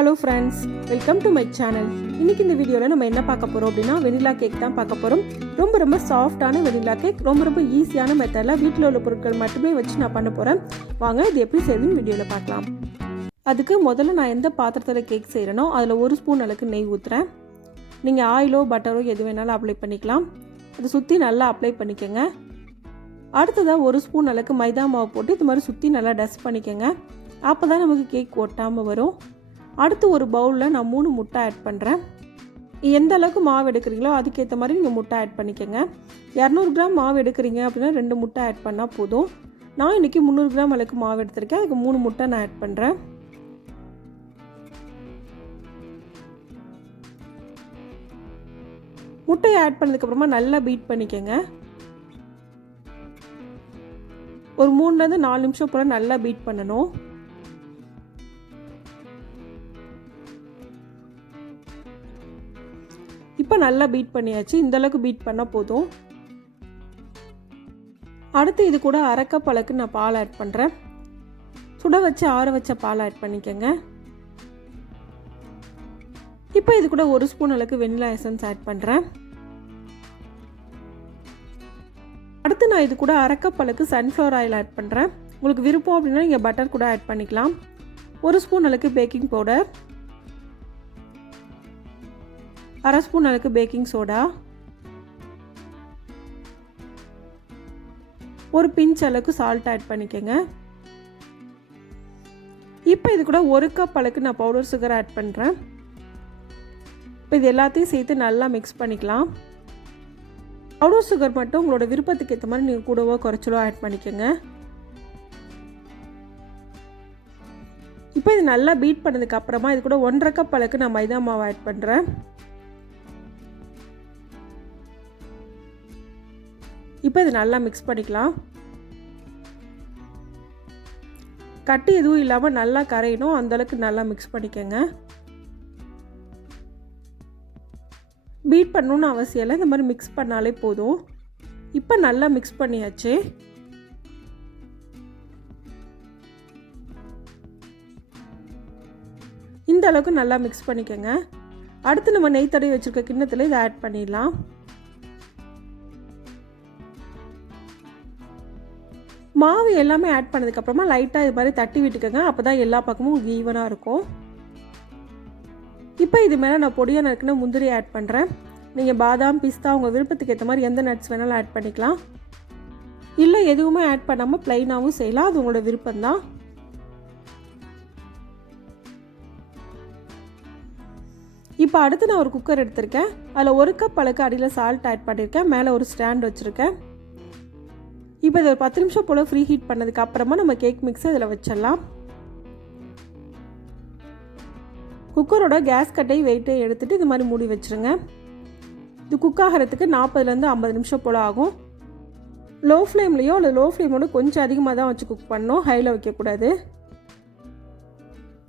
Hello friends, welcome to my channel. இன்னைக்கு இந்த வீடியோல நம்ம என்ன பார்க்க போறோம் அப்படினா வெனிலா கேக் தான் பார்க்க போறோம். ரொம்ப சாஃப்ட்டான வெனிலா கேக், ரொம்ப ஈஸியான மெத்தட்ல வீட்ல உள்ள பொருட்கள் மட்டுமே வச்சு நான் பண்ண போறேன். வாங்க இது எப்படி செய்யணும்னு வீடியோல பார்க்கலாம். அதுக்கு முதல்ல நான் எந்த பாத்திரத்துல கேக் செய்றேனோ அதுல 1 ஸ்பூன் அளவுக்கு நெய் ஊத்துறேன். நீங்க ஆயிலோ பட்டரோ எது வேணாலும் அப்ளை பண்ணிக்கலாம். அது சுத்தி நல்லா அப்ளை பண்ணிக்கங்க. அடுத்ததா 1 ஸ்பூன் அளவுக்கு மைதா மாவு போட்டு இது மாதிரி சுத்தி நல்லா டஸ்ட் பண்ணிக்கங்க. அப்பதான் நமக்கு கேக் ஒட்டாம வரும். அடுத்து ஒரு பவுலில் நான் 3 முட்டை ஆட் பண்ணுறேன். எந்த அளவுக்கு மாவு எடுக்கிறீங்களோ அதுக்கேற்ற மாதிரி நீங்கள் முட்டை ஆட் பண்ணிக்கோங்க. 200 கிராம் மாவு எடுக்கிறீங்க அப்படின்னா 2 முட்டை ஆட் பண்ணால் போதும். நான் இன்றைக்கி 300 கிராம் அளவுக்கு மாவு எடுத்திருக்கேன். அதுக்கு 3 முட்டை நான் ஆட் பண்ணுறேன். முட்டையை ஆட் பண்ணதுக்கப்புறமா நல்லா பீட் பண்ணிக்கோங்க. ஒரு 3லேருந்து 4 நிமிஷம் போல் நல்லா பீட் பண்ணணும். இப்போ நல்லா பீட் பண்ணியாச்சு. இந்த அளவுக்கு பீட் பண்ணால் போதும். அடுத்து இது கூட 1/2 கப் அளவுக்கு நான் பால் ஆட் பண்ணுறேன். சுட வச்சு ஆற வச்ச பால் ஆட் பண்ணிக்கோங்க. இப்போ இது கூட 1 ஸ்பூன் அளவுக்கு வெனிலா எசன்ஸ் ஆட் பண்ணுறேன். அடுத்து நான் இது கூட 1/2 கப் அளவுக்கு சன்ஃப்ளவர் ஆயில் ஆட் பண்ணுறேன். உங்களுக்கு விருப்பம் அப்படின்னா நீங்கள் பட்டர் கூட ஆட் பண்ணிக்கலாம். 1 ஸ்பூன் அளவுக்கு பேக்கிங் பவுடர், 1/2 ஸ்பூன் அளவுக்கு பேக்கிங் சோடா, ஒரு பிஞ்ச் அளவுக்கு சால்ட் ஆட் பண்ணிக்கோங்க. இப்போ இது கூட 1 கப் அளவுக்கு நான் பவுடர் சுகர் ஆட் பண்ணுறேன். இப்போ இது எல்லாத்தையும் சேர்த்து நல்லா மிக்ஸ் பண்ணிக்கலாம். பவுடர் சுகர் மட்டும் உங்களோட விருப்பத்துக்கு ஏற்ற மாதிரி நீங்கள் கூடவோ குறைச்சலோ ஆட் பண்ணிக்கோங்க. இப்போ இது நல்லா பீட் பண்ணதுக்கு அப்புறமா இது கூட 1/2 கப் அளவுக்கு நான் மைதா மாவு ஆட் பண்ணுறேன். இப்போ இது நல்லா மிக்ஸ் பண்ணிக்கலாம். கட்டி எதுவும் இல்லாமல் நல்லா கரையணும், அந்தளவுக்கு நல்லா மிக்ஸ் பண்ணிக்கோங்க. பீட் பண்ணணும்னு அவசியம் இல்லை, இந்த மாதிரி மிக்ஸ் பண்ணாலே போதும். இப்போ நல்லா மிக்ஸ் பண்ணியாச்சு. இந்த அளவுக்கு நல்லா மிக்ஸ் பண்ணிக்கோங்க. அடுத்து நம்ம நெய் தடவி வச்சுருக்க கிண்ணத்தில் இதை ஆட் பண்ணிடலாம். மாவு எல்லாமே ஆட் பண்ணதுக்கப்புறமா லைட்டாக இது மாதிரி தட்டி விட்டுக்கோங்க. அப்போ தான் எல்லா பக்கமும் ஈவனாக இருக்கும். இப்போ இது மேலே நான் பொடியாக நறுக்குன முந்திரி ஆட் பண்ணுறேன். நீங்கள் பாதாம், பிஸ்தா உங்கள் விருப்பத்துக்கு ஏற்ற மாதிரி எந்த நட்ஸ் வேணாலும் ஆட் பண்ணிக்கலாம். இல்லை எதுவுமே ஆட் பண்ணாமல் ப்ளைனாகவும் செய்யலாம், அது உங்களோட விருப்பம்தான். இப்போ அடுத்து நான் ஒரு குக்கர் எடுத்திருக்கேன். அதில் 1 கப் அளவுக்கு அடியில் சால்ட் ஆட் பண்ணியிருக்கேன். மேலே ஒரு ஸ்டாண்ட் வச்சுருக்கேன். இப்போ இதை ஒரு 10 நிமிஷம் போல் ஃப்ரீ ஹீட் பண்ணதுக்கு அப்புறமா நம்ம கேக் மிக்ஸை இதில் வச்சிடலாம். குக்கரோட கேஸ் கட்டை வெயிட்டை எடுத்துகிட்டு இது மாதிரி மூடி வச்சுருங்க. இது குக் ஆகிறதுக்கு 40லேருந்து 50 நிமிஷம் போல் ஆகும். லோ ஃப்ளேம்லேயோ இல்லை லோ ஃப்ளேமோட கொஞ்சம் அதிகமாக தான் வச்சு குக் பண்ணணும், ஹையில் வைக்கக்கூடாது.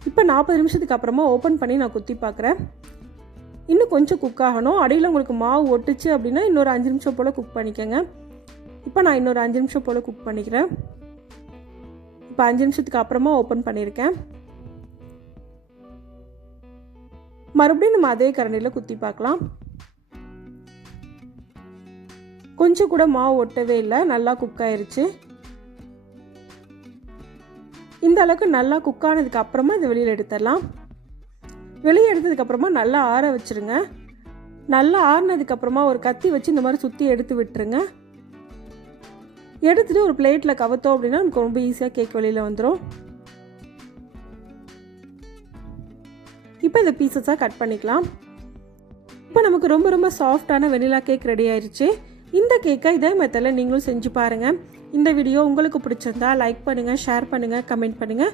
இப்போ 40 நிமிஷத்துக்கு அப்புறமா ஓப்பன் பண்ணி நான் குத்தி பார்க்குறேன். இன்னும் கொஞ்சம் குக் ஆகணும். அடியில் உங்களுக்கு மாவு ஒட்டுச்சு அப்படின்னா இன்னொரு 5 நிமிஷம் போல் குக் பண்ணிக்கோங்க. இப்போ நான் இன்னொரு 5 நிமிஷம் போல் குக் பண்ணிக்கிறேன். இப்போ 5 நிமிஷத்துக்கு அப்புறமா ஓப்பன் பண்ணியிருக்கேன். மறுபடியும் நம்ம அதே கரண்டியில் குத்தி பார்க்கலாம். கொஞ்சம் கூட மாவு ஒட்டவே இல்லை, நல்லா குக் ஆயிருச்சு. இந்த அளவுக்கு நல்லா குக் ஆனதுக்கு அப்புறமா இதை வெளியில் எடுத்துடலாம். வெளியே எடுத்ததுக்கப்புறமா நல்லா ஆற வச்சுருங்க. நல்லா ஆறினதுக்கப்புறமா ஒரு கத்தி வச்சு இந்த மாதிரி சுற்றி எடுத்து விட்டுருங்க. எடுத்துகிட்டு ஒரு பிளேட்டில் கவுத்தோம் அப்படின்னா நமக்கு ரொம்ப ஈஸியாக கேக் வெளியில் வந்துடும். இப்போ இந்த பீசஸாக கட் பண்ணிக்கலாம். இப்போ நமக்கு ரொம்ப சாஃப்டான வெனிலா கேக் ரெடி ஆயிடுச்சு. இந்த கேக்கை இதே மெத்தடில் நீங்களும் செஞ்சு பாருங்கள். இந்த வீடியோ உங்களுக்கு பிடிச்சிருந்தா லைக் பண்ணுங்கள், ஷேர் பண்ணுங்கள், கமெண்ட் பண்ணுங்கள்.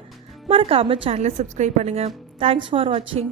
மறக்காமல் சேனலை சப்ஸ்கிரைப் பண்ணுங்கள். தேங்க்ஸ் ஃபார் வாட்சிங்.